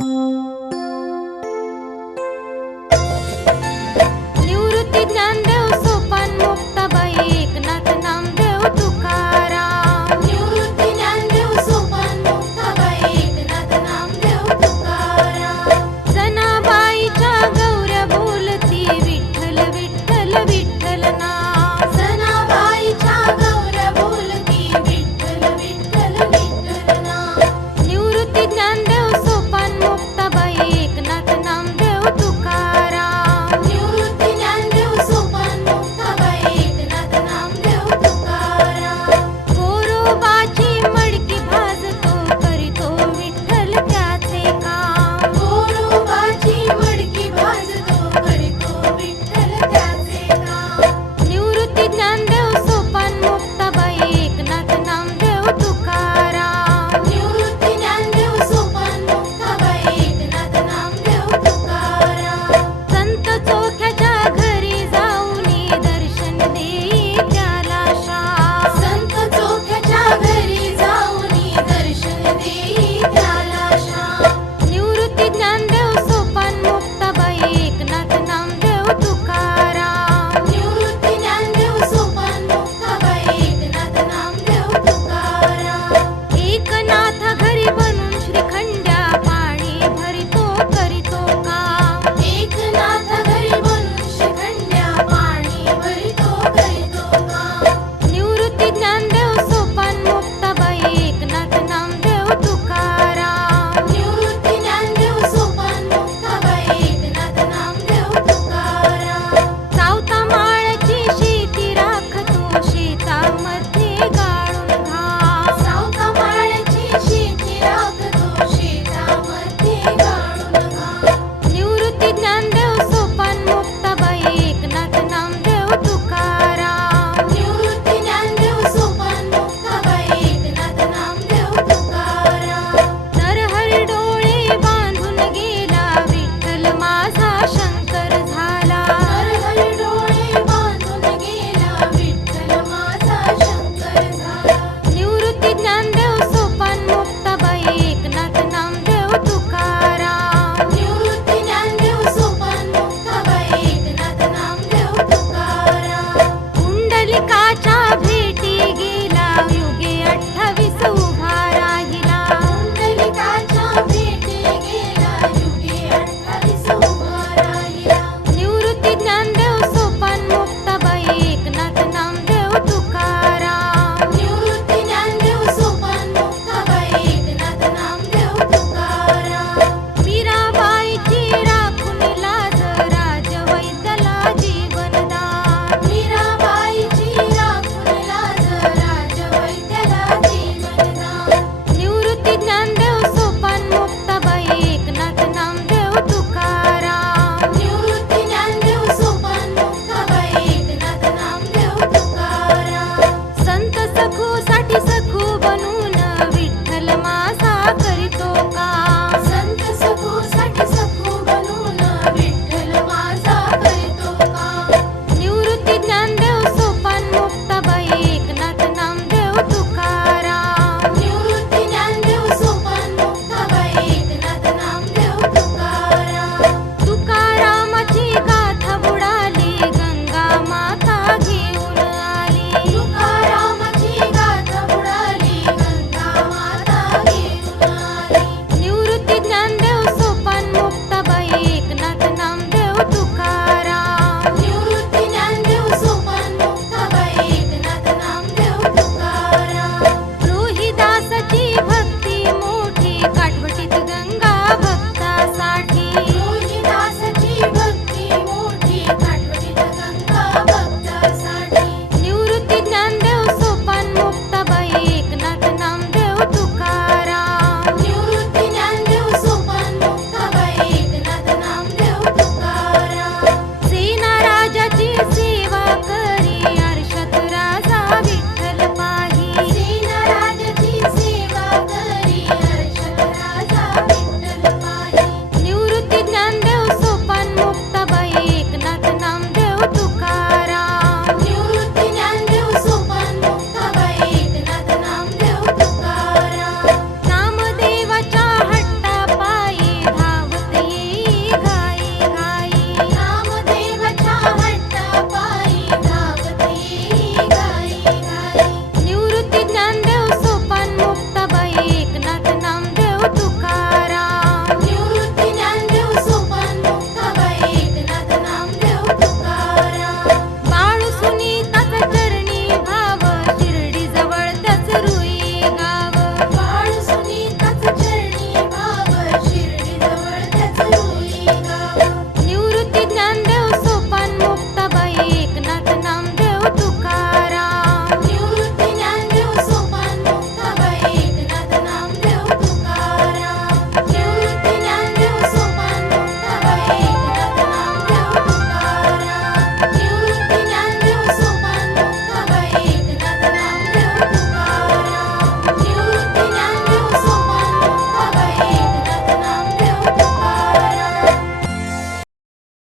Música